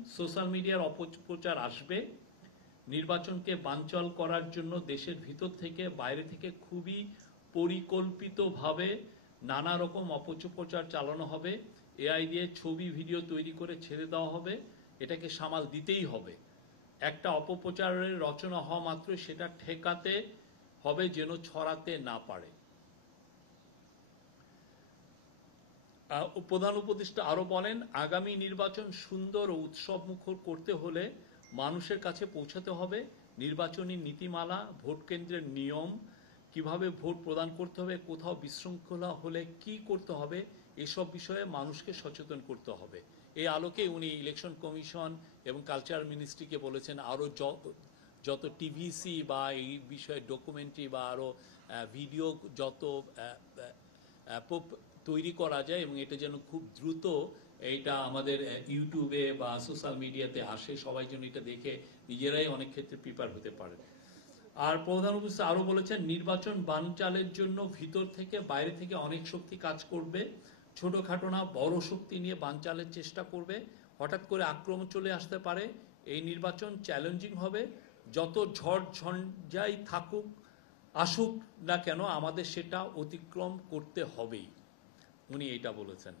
Social মিডিয়ার অপপ্রচার আসবে, নির্বাচনকে বানচাল করার জন্য দেশের ভিতর থেকে বাইরে থেকে খুবই পরিকল্পিতভাবে নানা রকম অপপ্রচার চালানো হবে। এআই দিয়ে ছবি ভিডিও তৈরি করে ছেড়ে দেওয়া হবে, এটাকে সামাল দিতেই হবে। একটা অপপ্রচারের রচনা হওয়া মাত্র সেটা ঠেকাতে হবে যেন ছড়াতে না পারে। প্রধান উপদেষ্টা আরো বলেন, আগামী নির্বাচন সুন্দর ও উৎসব মুখর করতে হলে মানুষের কাছে পৌঁছাতে হবে। নির্বাচনী নীতিমালা, ভোট কেন্দ্রের নিয়ম, কিভাবে ভোট প্রদান করতে হবে, কোথাও বিশৃঙ্খলা হলে কি করতে হবে, এসব বিষয়ে মানুষকে সচেতন করতে হবে। এই আলোকে উনি ইলেকশন কমিশন এবং কালচার মিনিস্ট্রিকে বলেছেন আরো যত টিভিসি বা এই বিষয়ে ডকুমেন্টারি বা আরো ভিডিও যত তৈরি করা যায় এবং এটা যেন খুব দ্রুত এটা আমাদের ইউটিউবে বা সোশ্যাল মিডিয়াতে আসে, সবাই যেন এটা দেখে নিজেরাই অনেক ক্ষেত্রে প্রিপেয়ার হতে পারে। আর প্রধান উপদেষ্টা আরো বলেছেন, নির্বাচন বানচালের জন্য ভিতর থেকে বাইরে থেকে অনেক শক্তি কাজ করবে। ছোটখাটো না বড় শক্তি নিয়ে বানচালের চেষ্টা করবে। হঠাৎ করে আক্রমণ চলে আসতে পারে। এই নির্বাচন চ্যালেঞ্জিং হবে। যত ঝড় ঝঞ্ঝাই থাকুক আসুক না কেন আমাদের সেটা অতিক্রম করতে হবেই, উনি এটা বলেছেন।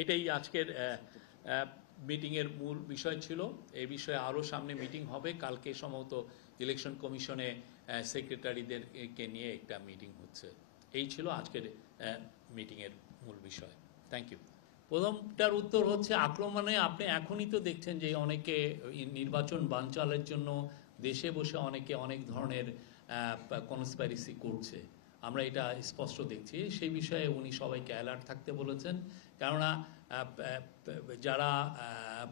এটাই আজকের মিটিংয়ের মূল বিষয় ছিল। এই বিষয়ে আরও সামনে মিটিং হবে। কালকে সম্ভবত ইলেকশন কমিশনে সেক্রেটারিদেরকে নিয়ে একটা মিটিং হচ্ছে। এই ছিল আজকের মিটিংয়ের মূল বিষয়। Thank you. প্রথমটার উত্তর হচ্ছে, আক্রমণে আপনি এখনই তো দেখছেন যে অনেকে নির্বাচন বানচালের জন্য দেশে বসে অনেকে অনেক ধরনের কনস্পাইরেসি করছে। আমরা এটা স্পষ্ট দেখছি। সেই বিষয়ে উনি সবাইকে অ্যালার্ট থাকতে বলেছেন। কেননা যারা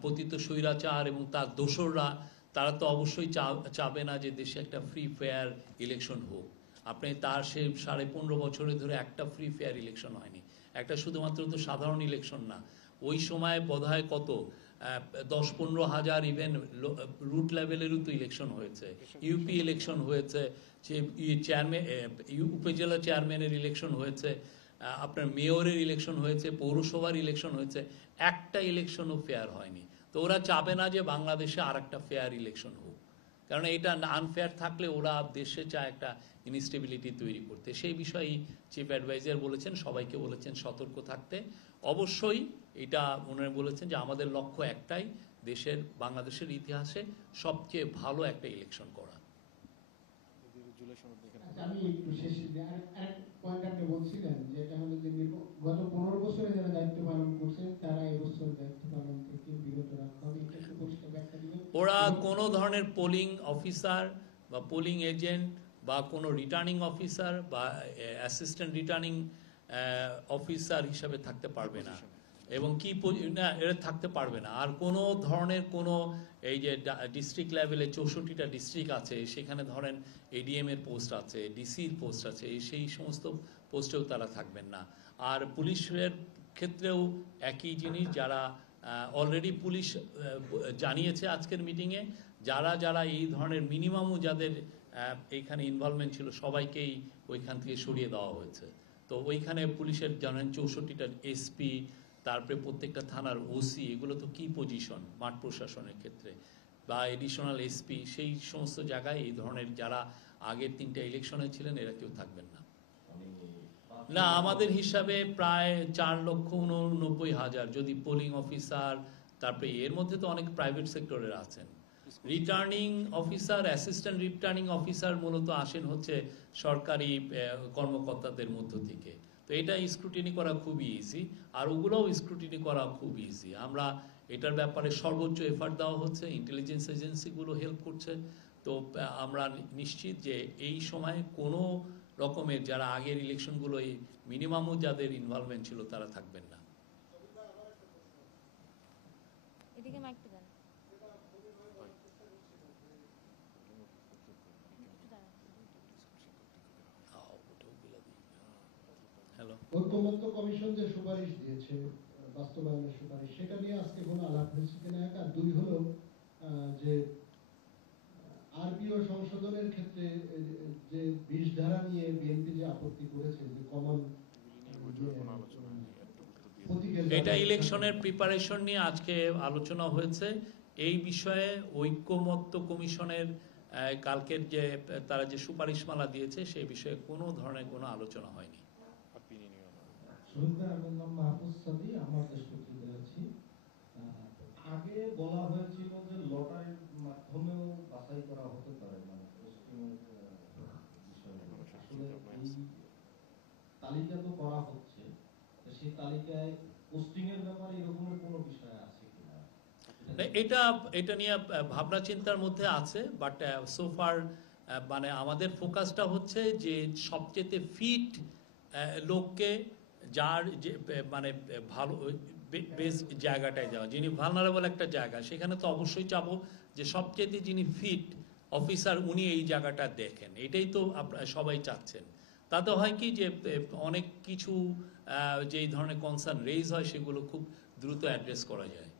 পতিত স্বৈরাচার এবং তার দোসররা, তারা তো অবশ্যই চাবে না যে দেশে একটা ফ্রি ফেয়ার ইলেকশন হোক। আপনি তার সে 15.5 বছরে ধরে একটা ফ্রি ফেয়ার ইলেকশন হয়নি। একটা শুধুমাত্র তো সাধারণ ইলেকশন না, ওই সময় বোধহয় কত 10-15 হাজার ইভেন রুট লেভেলেরও তো ইলেকশন হয়েছে, ইউপি ইলেকশন হয়েছে, যে চেয়ারম্যান উপজেলা চেয়ারম্যানের ইলেকশন হয়েছে, আপনার মেয়রের ইলেকশন হয়েছে, পৌরসভার ইলেকশন হয়েছে। একটা ইলেকশনও ফেয়ার হয়নি। তো ওরা চাবে না যে বাংলাদেশে আর একটা ফেয়ার ইলেকশন হোক, কারণ এটা আনফেয়ার থাকলে ওরা দেশে চায় একটা ইনস্টেবিলিটি তৈরি করতে। সেই বিষয়েই চিফ অ্যাডভাইজার বলেছেন, সবাইকে বলেছেন সতর্ক থাকতে। অবশ্যই এটা উনি বলেছেন যে আমাদের লক্ষ্য একটাই, দেশের বাংলাদেশের ইতিহাসে সবচেয়ে ভালো একটা ইলেকশন করা। আমি একটু শেষে আরেক পয়েন্ট আপনি বলছিলেন যে এটা হলো যে গত 15 বছরে যারা দায়িত্ব পালন করছেন তারা এবছর দায়িত্ব পালন থেকে বিরত রাখা হবে, এটা একটু পরিষ্কার ব্যাখ্যা দিবেন। ওরা কোনো ধরনের পোলিং অফিসার বা পোলিং এজেন্ট বা কোনো রিটার্নিং অফিসার বা অ্যাসিস্ট্যান্ট রিটার্নিং অফিসার হিসাবে থাকতে পারবে না, এবং কি না এরা থাকতে পারবে না। আর কোনো ধরনের কোনো এই যে ডিস্ট্রিক্ট লেভেলে 64টা ডিস্ট্রিক্ট আছে, সেখানে ধরেন এডিএম এর পোস্ট আছে, ডিসির পোস্ট আছে, সেই সমস্ত পোস্টেও তারা থাকবেন না। আর পুলিশের ক্ষেত্রেও একই জিনিস, যারা অলরেডি পুলিশ জানিয়েছে আজকের মিটিংয়ে, যারা যারা এই ধরনের মিনিমামও যাদের এইখানে ইনভলভমেন্ট ছিল সবাইকেই ওইখান থেকে সরিয়ে দেওয়া হয়েছে। তো ওইখানে পুলিশের জানেন 64টা এসপি, তারপরে প্রত্যেকটা থানার ওসি, এগুলো তো কি পজিশন মাঠ প্রশাসনের ক্ষেত্রে, বা এডিশনাল এসপি, সেই সমস্ত জায়গায় এই ধরনের যারা আগের 3টা ইলেকশনে ছিলেন এরা কেউ থাকবেন না। না, আমাদের হিসাবে প্রায় 4,89,000 যদি পোলিং অফিসার, তারপরে এর মধ্যে তো অনেক প্রাইভেট সেক্টরের আছেন। Returning officer, assistant returning officer মূলত আসেন হচ্ছে সরকারি কর্মকর্তাদের মধ্য থেকে। তো এটা স্ক্রুটিনি করা খুবই ইজি, আর ওগুলোও স্ক্রুটিনি করা খুব ইজি। আমরা এটার ব্যাপারে সর্বোচ্চ এফার্ট দেওয়া হচ্ছে, ইন্টেলিজেন্স এজেন্সিগুলো হেল্প করছে। তো আমরা নিশ্চিত যে এই সময়ে কোনো রকমের যারা আগের ইলেকশনগুলো মিনিমামও যাদের ইনভলভমেন্ট ছিল তারা থাকবেন না। এদিকে মাইকটা দেন। হ্যালো, ঐক্যমত্য কমিশন যে সুপারিশ দিয়েছে বাস্তবায়নের সুপারিশ, সেটা নিয়ে আজকে কোনো আলাপ হয়েছে কিনা, এক। আর দুই হলো যে আরপিও সংশোধনের ক্ষেত্রে যে 20 ধারা নিয়ে বিএনপি যে আপত্তি করেছে, যে কমন প্রতীকের এটা ব্যাপার- ইলেকশনের প্রিপারেশন নিয়ে আজকে আলোচনা হয়েছে। এই বিষয়ে ঐক্যমত্য কমিশনের কালকের যে তারা যে সুপারিশমালা দিয়েছে সেই বিষয়ে কোনো ধরনের কোনো আলোচনা হয়নি। শহীদ ভাই, আমার নাম মাহফুজ সাদি, আমার দেশ পত্রিকায় আছি। আগে বলা হয়েছিল যে লটারির মাধ্যমেও বাছাই করা হতে পারে, মানে পোস্টিংয়ের বিষয়গুলো। আসলে এই তালিকা তো করা হচ্ছে, তো সেই তালিকায় পোস্টিংয়ের ব্যাপারে এরকমের কোনো বিষয় আছে কিনা? এটা নিয়ে ভাবনা চিন্তার মধ্যে আছে, বাট সোফার মানে আমাদের ফোকাসটা হচ্ছে যে সবচেয়ে ফিট লোককে, যার যে মানে ভালো বেস জায়গাটায় যাওয়া, যিনি ভালনারেবল একটা জায়গা, সেখানে তো অবশ্যই চাবো যে সবচেয়ে যিনি ফিট অফিসার উনি এই জায়গাটা দেখেন। এটাই তো সবাই চাচ্ছেন। তাতে হয় কি যে অনেক কিছু যেই ধরনের কনসার্ন রেইজ হয় সেগুলো খুব দ্রুত অ্যাড্রেস করা যায়।